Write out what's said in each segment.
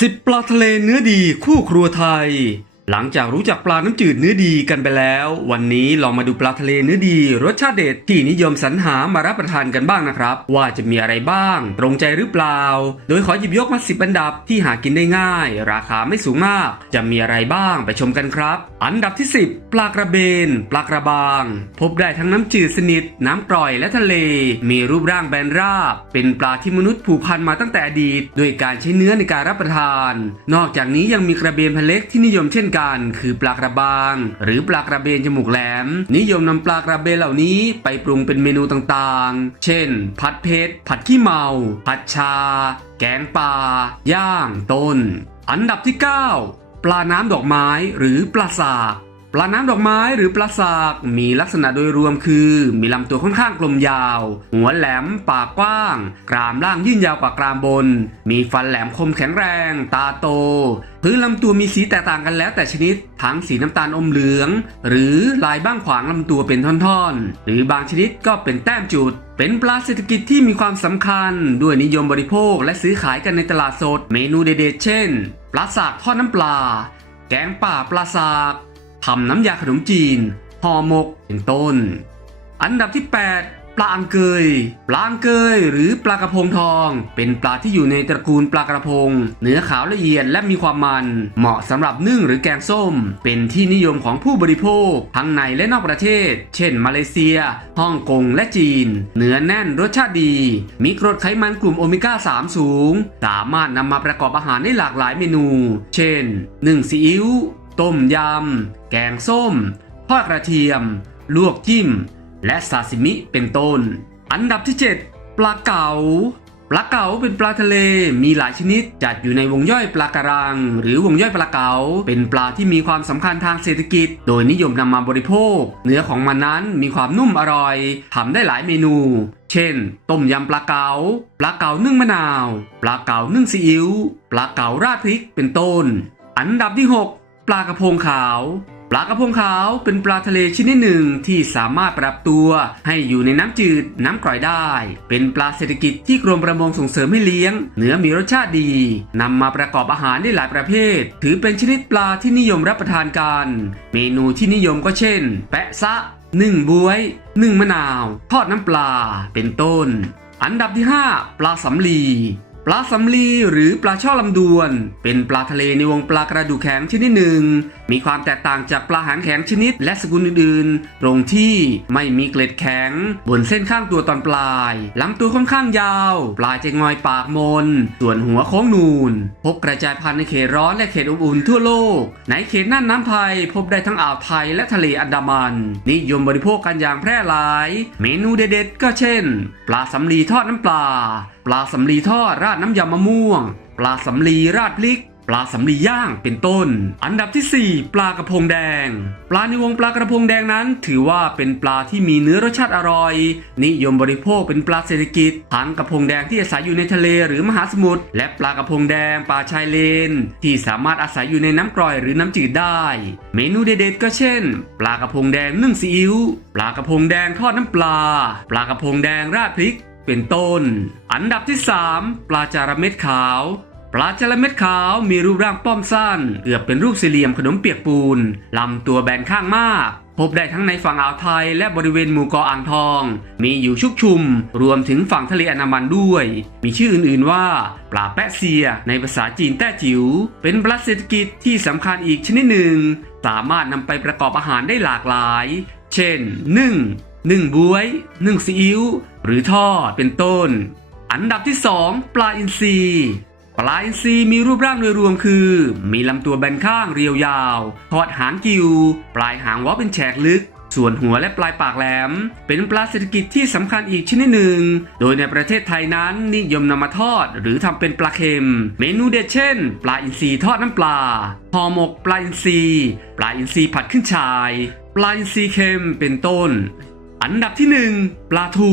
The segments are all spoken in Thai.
สิบปลาทะเลเนื้อดีคู่ครัวไทย หลังจากรู้จักปลาน้ำจืดเนื้อดีกันไปแล้ว วันนี้ลองมาดูปลาทะเลเนื้อดี รสชาติเด็ดที่นิยมสรรหามารับประทานกันบ้างนะครับ ว่าจะมีอะไรบ้าง ตรงใจหรือเปล่า โดยขอหยิบยกมาสิบอันดับที่หากินได้ง่าย ราคาไม่สูงมาก จะมีอะไรบ้างไปชมกันครับ อันดับที่ 10 ปลากระเบน ปลากระบาง พบได้ทั้งน้ำจืดสนิท น้ำกร่อยและทะเล มีรูปร่างแบนราบ เป็นปลาที่มนุษย์ผูกพันมาตั้งแต่อดีตด้วยการใช้เนื้อในการรับประทาน นอกจากนี้ยังมีกระเบนพันเล็กที่นิยมเช่นกันคือปลากระบาง หรือปลากระเบนจมูกแหลม นิยมนำปลากระเบนเหล่านี้ไปปรุงเป็นเมนูต่างๆ เช่น ผัดเผ็ดผัดขี้เมา ผัดชา แกงปลาย่าง ต้น อันดับที่ 9 ปลาน้ำดอกไม้หรือปลาสาก ปลาน้ำดอกไม้หรือปลาสากมีลักษณะโดยรวมคือ มีลำตัวค่อนข้างกลมยาว หัวแหลม ปากกว้าง กรามล่างยื่นยาวกว่ากรามบน มีฟันแหลมคมแข็งแรง ตาโต พื้นลำตัวมีสีแตกต่างกันแล้วแต่ชนิด ทั้งสีน้ำตาลอมเหลือง หรือลายบ้างขวางลำตัวเป็นท่อนๆ หรือบางชนิดก็เป็นแต้มจุดเป็นปลาเศรษฐกิจที่มีความสำคัญ ด้วยนิยมบริโภคและซื้อขายกันในตลาดสด เมนูเด็ดๆเช่น ปลาสากทอดน้ำปลา แกงป่าปลาสาก ทำน้ำยาขนมจีนห่อหมกเป็นต้น อันดับที่ 8 ปลาอังเกย ปลาอังเกยหรือปลากระพงทอง เป็นปลาที่อยู่ในตระกูลปลากระพง เนื้อขาวละเอียดและมีความมัน เหมาะสำหรับนึ่งหรือแกงส้ม เป็นที่นิยมของผู้บริโภค ทั้งในและนอกประเทศ เช่น มาเลเซีย ฮ่องกง และจีน เนื้อแน่นรสชาติดี มีกรดไขมันกลุ่มโอเมก้า 3 สูง สามารถนำมาประกอบอาหารได้หลากหลายเมนู เช่น นึ่งซีอิ๊ว ต้มยำ แกงส้ม ทอดกระเทียม ลวกจิ้ม และซาซิมิเป็นต้น อันดับที่ 7 ปลาเก๋า ปลาเก๋าเป็นปลาทะเลมีหลายชนิดจัดอยู่ในวงย่อยปลากระรัง หรือวงย่อยปลาเก๋าเป็นปลาที่มีความสำคัญทางเศรษฐกิจ โดยนิยมนำมาบริโภค เนื้อของมันนั้นมีความนุ่มอร่อยทำได้หลายเมนู เช่น ต้มยำปลาเก๋าปลาเก๋านึ่งมะนาว ปลาเก๋านึ่งซีอิ๊วปลาเก๋าราดพริกเป็นต้นอันดับที่6 ลากระพงขาว ปลากระพงขาวเป็นปลาทะเลชนิดหนึ่งที่สามารถปรับตัวให้อยู่ในน้ำจืดน้ำกร่อยได้ เป็นปลาเศรษฐกิจที่กรมประมงส่งเสริมให้เลี้ยง เนื้อมีรสชาติดีนำมาประกอบอาหารได้หลายประเภท ถือเป็นชนิดปลาที่นิยมรับประทานกัน เมนูที่นิยมก็เช่น แปะซะนึ่งบวยนึ่งมะนาว ทอดน้ำปลาเป็นต้น อันดับที่ 5 ปลาสำลี ปลาสำลีหรือปลาช่อลำดวน เป็นปลาทะเลในวงปลากระดูกแข็งชนิดหนึ่ง มีความแตกต่างจากปลาหางแข็งชนิดและสกุลอื่นๆ ตรงที่ไม่มีเกล็ดแข็ง บนเส้นข้างตัวตอนปลายลำตัวค่อนข้างยาว ปลายจะงอยปากมน ส่วนหัวโค้งนูน พบกระจายพันธุ์ในเขตร้อนและเขตอบอุ่นทั่วโลก ในเขตน่านน้ำไทยพบได้ทั้งอ่าวไทยและทะเลอันดามัน นิยมบริโภคกันอย่างแพร่หลาย เมนูเด็ดๆก็เช่น ปลาสำลีทอดน้ำปลาปลาสำลีทอดราดน้ำยำมะม่วง ปลาสำลีราดพริก ปลาสำลีย่างเป็นต้น อันดับที่ 4 ปลากระพงแดง ปลาในวงปลากระพงแดงนั้น ถือว่าเป็นปลาที่มีเนื้อรสชาติอร่อย นิยมบริโภคเป็นปลาเศรษฐกิจทั้งกระพงแดงที่อาศัยอยู่ในทะเลหรือมหาสมุทรและปลากระพงแดงปลาชายเลน ที่สามารถอาศัยอยู่ในน้ำกร่อยหรือน้ำจืดได้ เมนูเด็ดๆก็เช่น ปลากระพงแดงนึ่งซีอิ๊วปลากระพงแดงทอดน้ำปลา ปลากระพงแดงราดพริก เป็นต้น อันดับที่ 3 ปลาจาระเม็ดขาว ปลาจาระเม็ดขาวมีรูปร่างป้อมสั้นเกือบเป็นรูปสี่เหลี่ยมขนมเปียกปูนลำตัวแบนข้างมาก พบได้ทั้งในฝั่งอ่าวไทยและบริเวณหมู่เกาะอ่างทอง มีอยู่ชุกชุม รวมถึงฝั่งทะเลอันดามันด้วย มีชื่ออื่นๆว่า ปลาแปะเซีย ในภาษาจีนแต้จิ๋วเป็นปลาเศรษฐกิจที่สำคัญอีกชนิดหนึ่ง สามารถนำไปประกอบอาหารได้หลากหลาย เช่นนึ่ง นึ่งบวย นึ่งซีอิ๊วหรือทอดเป็นต้น อันดับที่ 2 ปลาอินทรีปลาอินทรีมีรูปร่างโดยรวมคือ มีลำตัวแบนข้างเรียวยาวทอดหางกิว ปลายหางว้าเป็นแฉกลึก ส่วนหัวและปลายปากแหลม เป็นปลาเศรษฐกิจที่สำคัญอีกชนิดหนึ่ง โดยในประเทศไทยนั้นนิยมนำมาทอดหรือทำเป็นปลาเค็ม เมนูเด็ดเช่น ปลาอินทรีทอดน้ำปลาห่อหมกปลาอินทรีปลาอินทรีผัดขึ้นชาย ปลาอินทรีเค็มเป็นต้น อันดับที่ 1 ปลาทู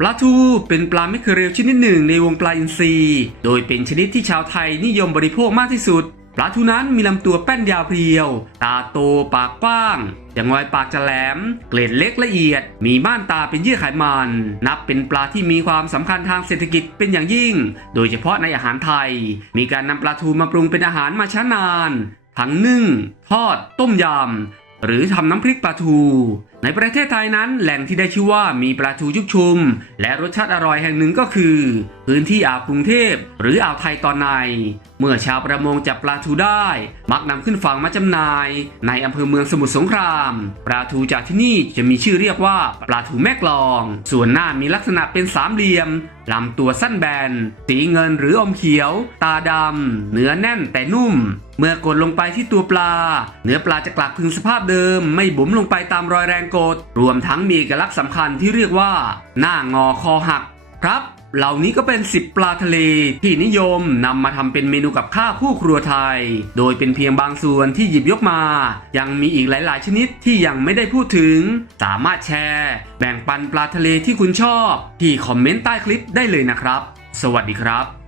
ปลาทูเป็นปลาไม่เคเรลชนิดหนึ่งในวงปลาอินทรีโดยเป็นชนิดที่ชาวไทยนิยมบริโภคมากที่สุด ปลาทูนั้นมีลำตัวแป้นยาวเพรียว ตาโตปากกว้างจะงอยปากจะแหลม เกล็ดเล็กละเอียด มีม่านตาเป็นเยื่อไขมัน นับเป็นปลาที่มีความสำคัญทางเศรษฐกิจเป็นอย่างยิ่ง โดยเฉพาะในอาหารไทย มีการนำปลาทูมาปรุงเป็นอาหารมาช้านาน ทั้งนึ่ง ทอด ต้มยำหรือทำน้ำพริกปลาทู ในประเทศไทยนั้นแหล่งที่ได้ชื่อว่ามีปลาทูยุกชุม และรสชาติอร่อยแห่งหนึ่งก็คือ พื้นที่อ่าวกรุงเทพ หรืออ่าวไทยตอนใน เมื่อชาวประมงจับปลาทูได้ มักนำขึ้นฝั่งมาจำหน่าย ในอำเภอเมืองสมุทรสงคราม ปลาทูจากที่นี่จะมีชื่อเรียกว่าปลาทูแม่กลอง ส่วนหน้ามีลักษณะเป็นสามเหลี่ยม ลำตัวสั้นแบน สีเงินหรืออมเขียว ตาดำ เนื้อแน่นแต่นุ่ม เมื่อกดลงไปที่ตัวปลา เนื้อปลาจะกลับพึงสภาพเดิม ไม่บุ๋มลงไปตามรอยแรงกด รวมทั้งมีเอกลักษณ์สำคัญที่เรียกว่า หน้างอคอหัก ครับ เหล่านี้ก็เป็น 10 ปลาทะเล ที่นิยมนำมาทำเป็นเมนูกับข้าวคู่ครัวไทย โดยเป็นเพียงบางส่วนที่หยิบยกมา ยังมีอีกหลาย ๆ ชนิดที่ยังไม่ได้พูดถึง สามารถแชร์ แบ่งปันปลาทะเลที่คุณชอบ ที่คอมเมนต์ใต้คลิปได้เลยนะครับ สวัสดีครับ